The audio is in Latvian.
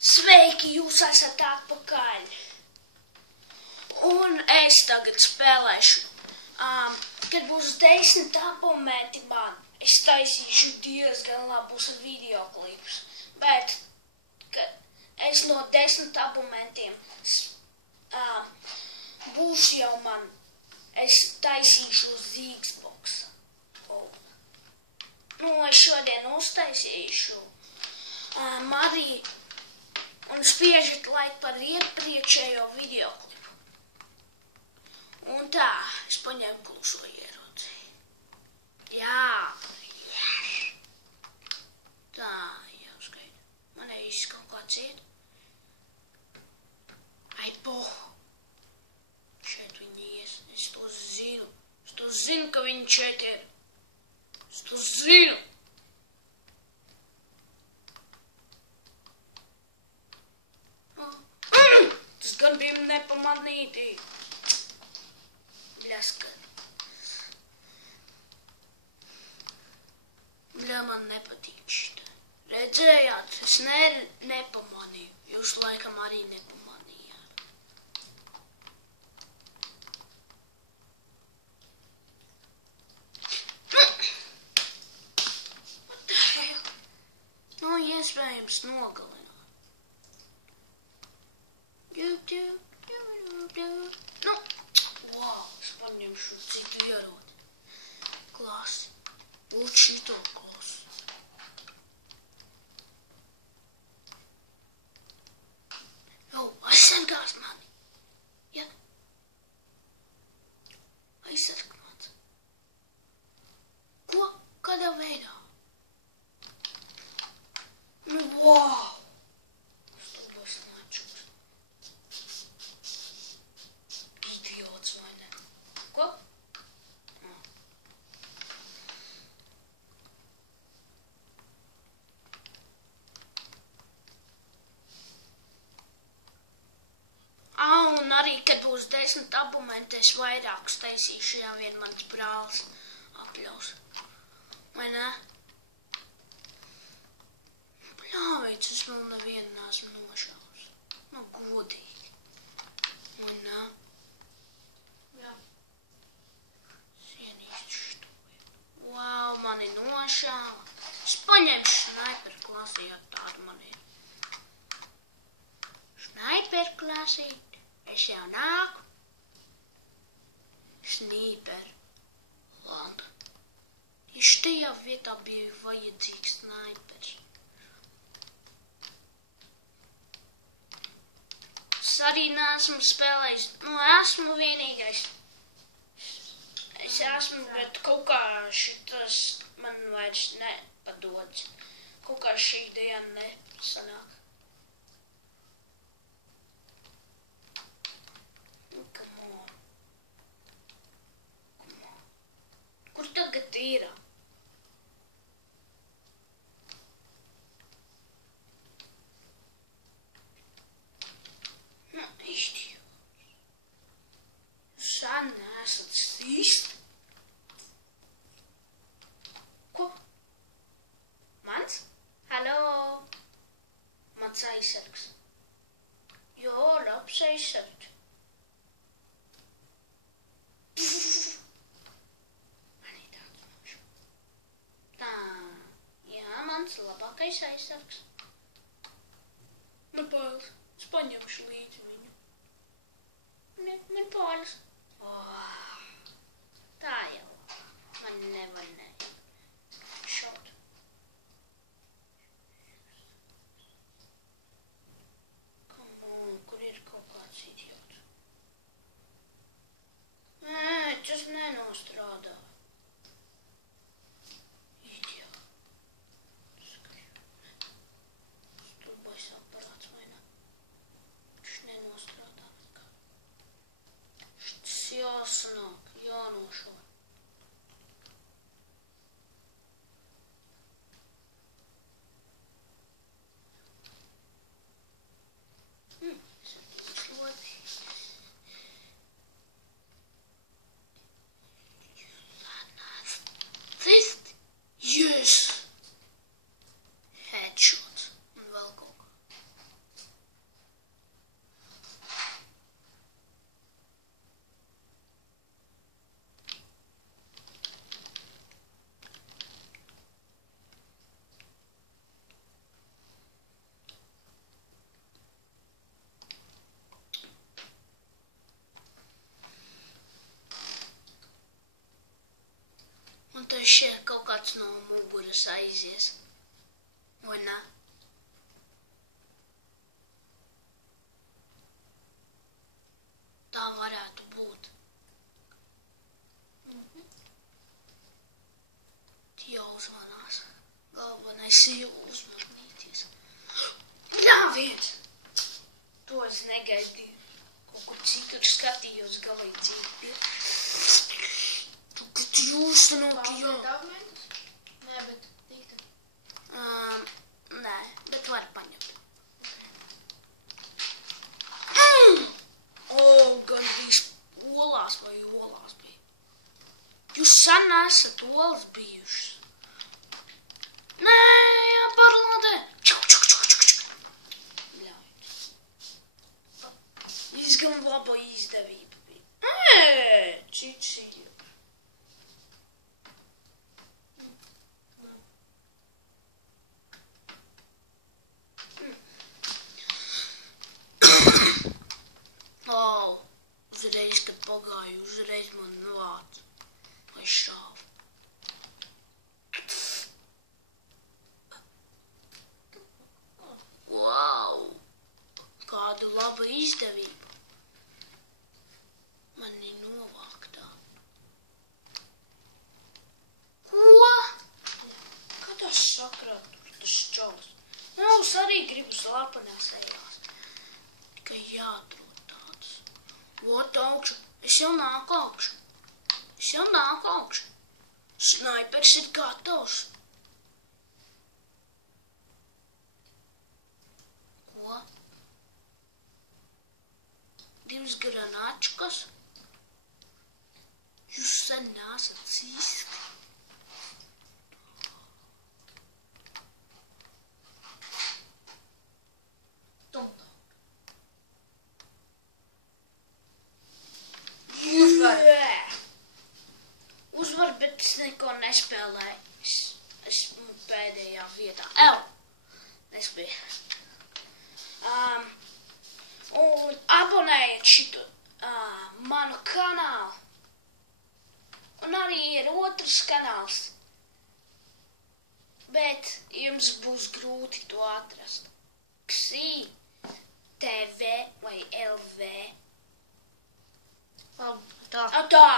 Sveiki, jūs esat atpakaļ. Un es tagad spēlēšu. Kad būs 10 abonenti man, es taisīšu diezgan labus videoklipus. Bet, kad es no 10 abonentiem būs jau man, es taisīšu uz Xbox. Es šodien uztaisīšu Mariju un spiežat laiku par iepriekšējo videoklipu. Un tā, es paņēmu kluso ieroci. Jā. Tā, jāskaita. Man īsti kaut kā ciet. Ai, pohu. Šeit viņi ies. Es to zinu. Es to zinu, ka viņi šeit ir. Es to zinu. Tas gan bija nepamanīti. Bļaskat. Bļa, man nepatīk šitā. Redzējāt? Es nepamanīju. Jūs laikam arī nepamanījāt. What the hell? Iespējams nogalināt. Wow, es paņemšu citu ierodi. Klasi. Lūdzu šito klasi. Aizsargās mani. Ja? Aizsarg mans. Ko? Kādā veidā? Wow. Un arī, kad būs 10 abonenti, es vairākus taisīšu, ja vien mans brālis atļaus. Vai ne? Bļāveic, es vēl nevienu neesmu nošaus. Godīgi. Vai ne? Jā. Sienīšu šito vietu. Wow, mani nošāva. Es paņemšu snaiperu klasi, ja tāda man ir. Snaiperu klasīt. Es jau nāku. Snīper. Landa. Tieši tajā vietā bija vajadzīgs snaipers. Es arī neesmu spēlējis. Esmu vienīgais. Es esmu, bet kaut kā šitas man vairs nepadodas. Kaut kā šī diena nesanāk. Kur tagad ir? Izdījums. Šādi neesat sīsti. Ko? Mans? Halo? Mans aizsargs. Jo, labs aizsargs. Labākais aizsargs. Nepailis. Es paņemšu līdzi viņu. Nepailis. Tā jau. Man nevanēja. Šaut. Kur ir kaut kāds idiots? Nē, tas nenostrādā. Jāsanāk, jānošo. Es arī slodi. Fifth? Yes! Headshot. Un vēl kaut kā. šeit kaut kāds no muguras aizies. Vai ne? Tā varētu būt. Jāuzmanās. Galvenais ir uzmanīties. Jā, viens! To es negaidīju. Kaut kur citur skatījos galīgi dzīvi. Tagad jūs sanāk, jā. Nē, bet tiktu. Nē, bet var paņemt. Gandrīz olās vai olās bija. Jūs sen esat olas bijušas. Nē, jāparlādē. Ļauj. Izgan laba izdevība bija. Cici. Uzreiz, kad pagāju, uzreiz man nolāca vai šāva. Wow! Kāda laba izdevība. Mani novāktā. Ko? Kad tas sakrāt tur tas čaus? Es arī gribu slāpanās ejās. Tikai jāatrod. Ot augšu. Es jau nāku augšu. Snaipers ir gatavs. Ko? 2 granāčkas? Jūs sen nesat cīsti. Uzvar, bet es neko nespēlēju. Es esmu pēdējā vietā. Nespēju. Un abonējiet šitu manu kanālu. Un arī ir otrs kanāls. Bet jums būs grūti to atrast. Ksī, TV vai LV. Tā. Tā.